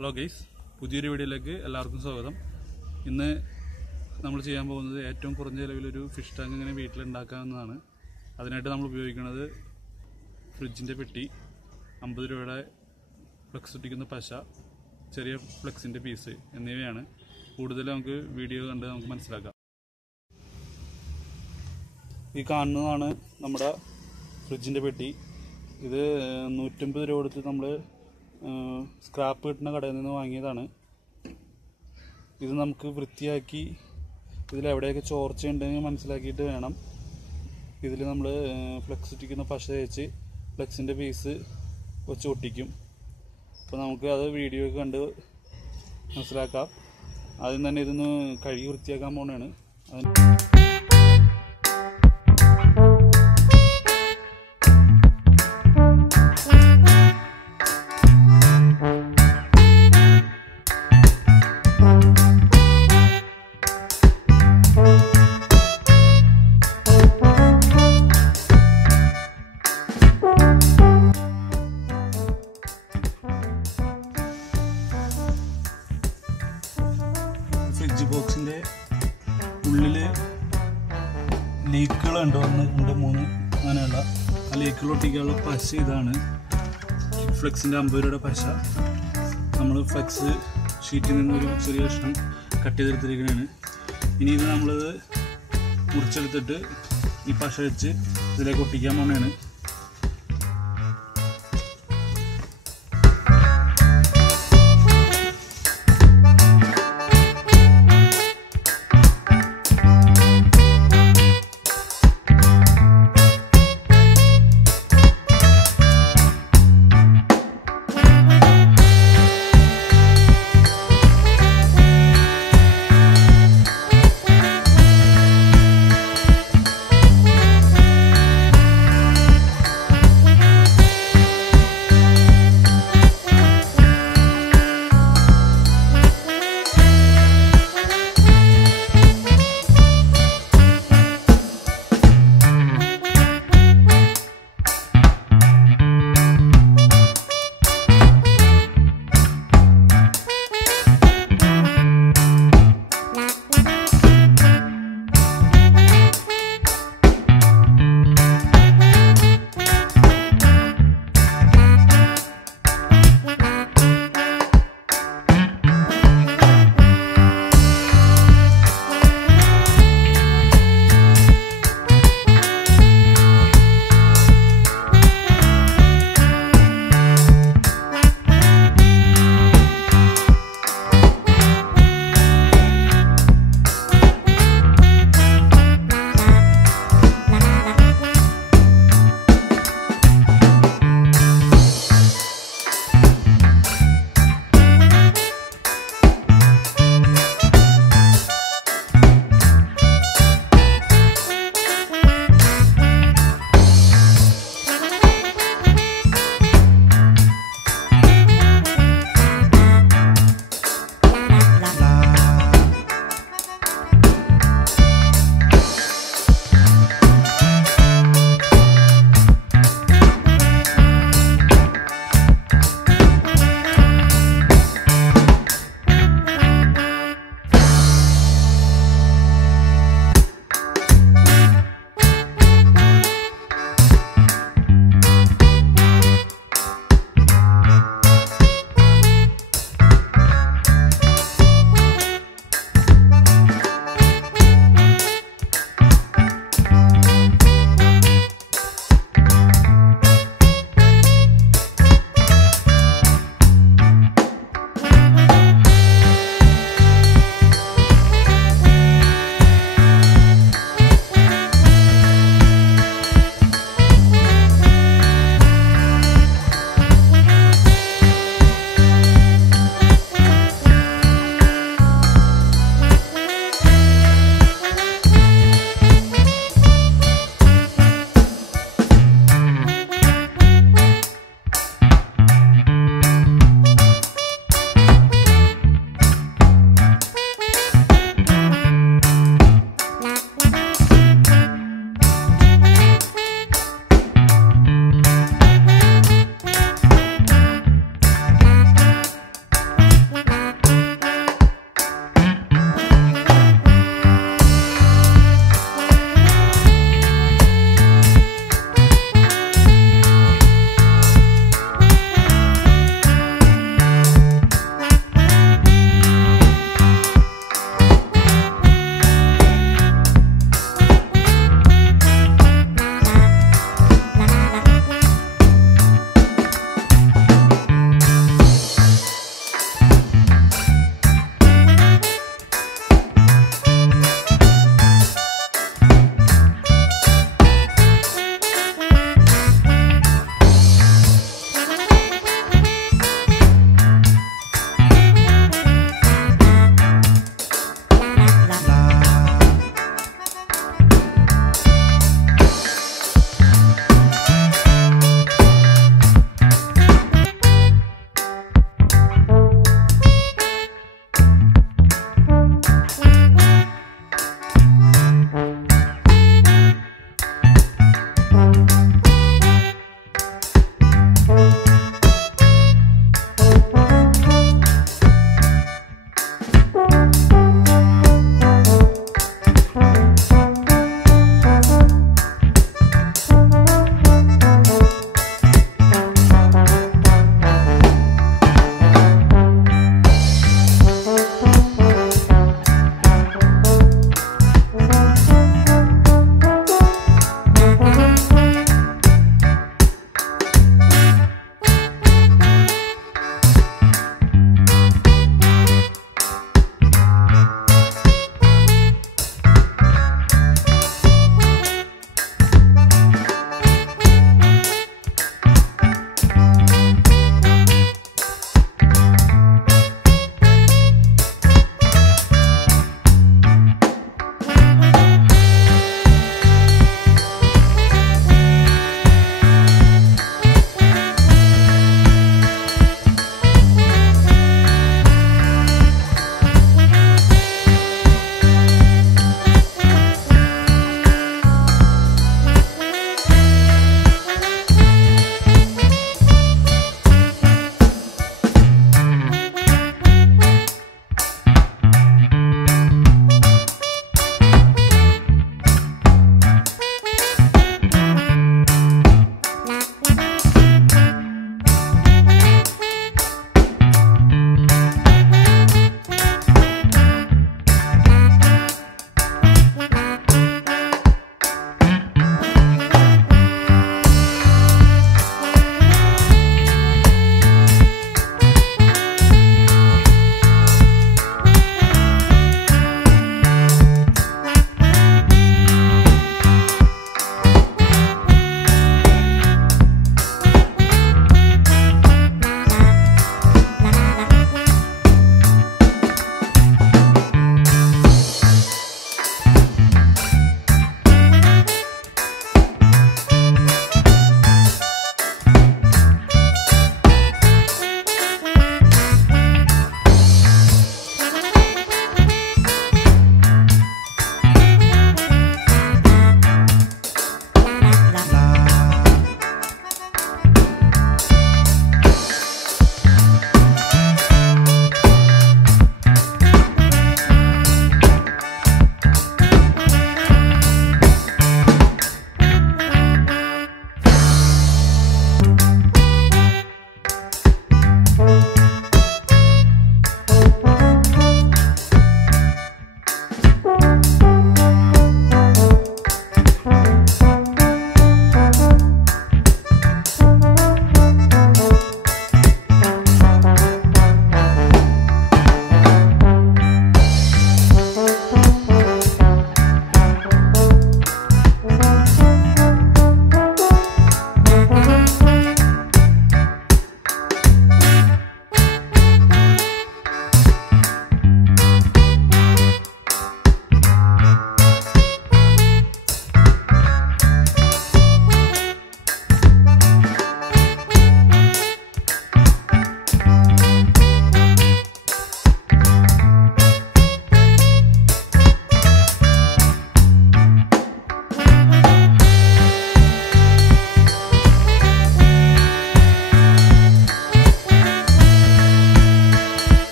Hello guys, പുതിയൊരു വീഡിയോയിലേക്ക് എല്ലാവർക്കും സ്വാഗതം. ഇന്ന് നമ്മൾ ചെയ്യാൻ പോകുന്നത് ഏറ്റവും കുറഞ്ഞ ചിലവിലൊരു ഫിഷ് ടാങ്ക് എങ്ങനെ വീട്ടിലുണ്ടാക്കാവുന്നതാണ്. അതിനായിട്ട് നമ്മൾ ഉപയോഗിക്കുന്നത് ഫ്രിഡ്ജിൻ്റെ പെട്ടി, 50 രൂപയുടെ ഫ്ലെക്സ് ഒട്ടിക്കുന്ന പശ, ചെറിയ ഫ്ലെക്സിൻ്റെ പീസ് എന്നിവയാണ്. കൂടുതൽ നമുക്ക് വീഡിയോ കണ്ട് നമുക്ക് മനസ്സിലാക്കാം. ഈ കാണുന്നതാണ് നമ്മുടെ ഫ്രിഡ്ജിൻ്റെ പെട്ടി. ഇത് 150 രൂപ കൊടുത്ത് നമ്മൾ സ്ക്രാപ്പ് കിട്ടുന്ന കടയിൽ നിന്ന് വാങ്ങിയതാണ്. ഇത് നമുക്ക് വൃത്തിയാക്കി ഇതിലെവിടെയൊക്കെ ചോർച്ചയുണ്ടെങ്കിൽ മനസ്സിലാക്കിയിട്ട് വേണം ഇതിൽ നമ്മൾ ഫ്ലെക്സ് ഒട്ടിക്കുന്ന പശ തേച്ച് ഫ്ലെക്സിൻ്റെ പീസ് വെച്ച് ഒട്ടിക്കും. അപ്പോൾ നമുക്ക് അത് വീഡിയോ കണ്ട് മനസ്സിലാക്കാം. ആദ്യം തന്നെ ഇതൊന്ന് കഴുകി വൃത്തിയാക്കാൻ പോകുന്നതാണ്. ഫ്രിഡ്ജ് ബോക്സിൻ്റെ ഉള്ളിൽ ലീക്കുകളുണ്ട്, 1, 2, 3 അങ്ങനെയുള്ള ആ ലീക്കുകൾ ഒട്ടിക്കാനുള്ള പശ ഇതാണ്. ഫ്ലെക്സിൻ്റെ 50 രൂപയുടെ പശ. നമ്മൾ ഫ്ലെക്സ് ഷീറ്റിൽ നിന്നൊരു ചെറിയ കഷ്ണം കട്ട് ചെയ്തെടുത്തിരിക്കുന്നതാണ്. ഇനി ഇത് നമ്മളിത് മുറിച്ചെടുത്തിട്ട് ഈ പശ വെച്ച് ഇതിലേക്ക് ഒട്ടിക്കാൻ പോകുന്നതാണ്.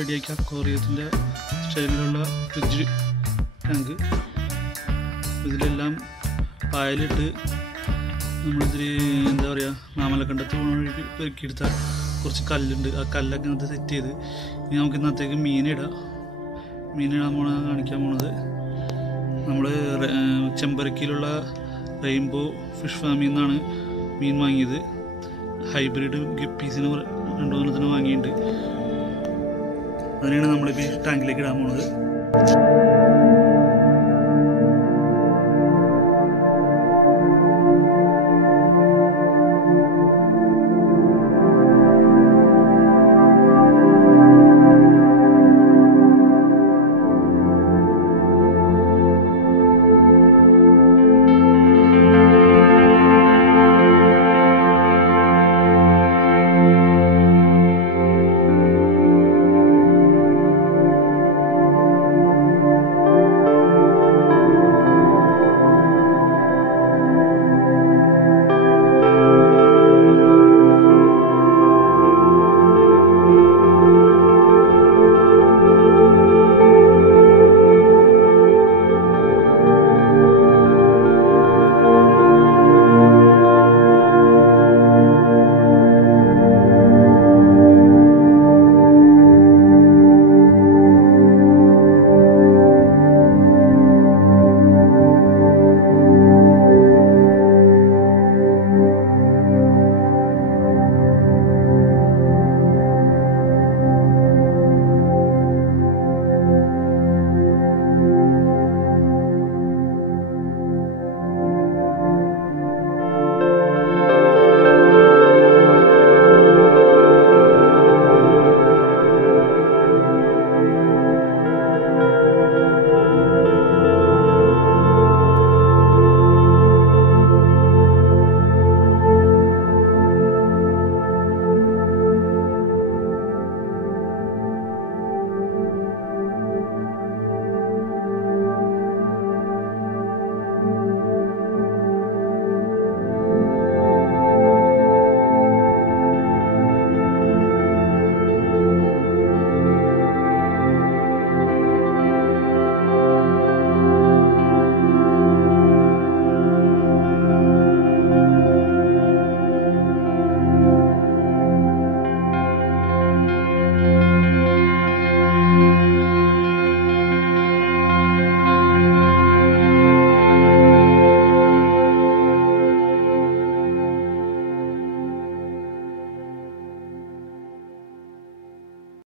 റെഡിയാക്കിയ അക്വേറിയത്തിൻ്റെ സ്റ്റൈലിലുള്ള ഫ്രിഡ്ജ് ടാങ്ക്. ഇതിലെല്ലാം പായലിട്ട് നമ്മളിതിൽ എന്താ പറയുക, മാമലക്കണ്ടത്ത് വഴി പെരുക്കിയെടുത്ത കുറച്ച് കല്ലുണ്ട്. ആ കല്ലൊക്കെ ഇന്നത്തെ സെറ്റ് ചെയ്ത് ഇനി നമുക്ക് ഇന്നത്തേക്ക് മീനിടാൻ കാണിക്കാൻ പോണത്. നമ്മൾ ചെമ്പരക്കിയിലുള്ള റെയിൻബോ ഫിഷ് ഫാമിൽ നിന്നാണ് മീൻ വാങ്ങിയത്. ഹൈബ്രിഡ് ഗപ്പീസിന് 2 വാങ്ങിയിട്ടുണ്ട്. അതിനാണ് നമ്മളിപ്പോൾ ടാങ്കിലേക്ക് ഇടാൻ പോണത്.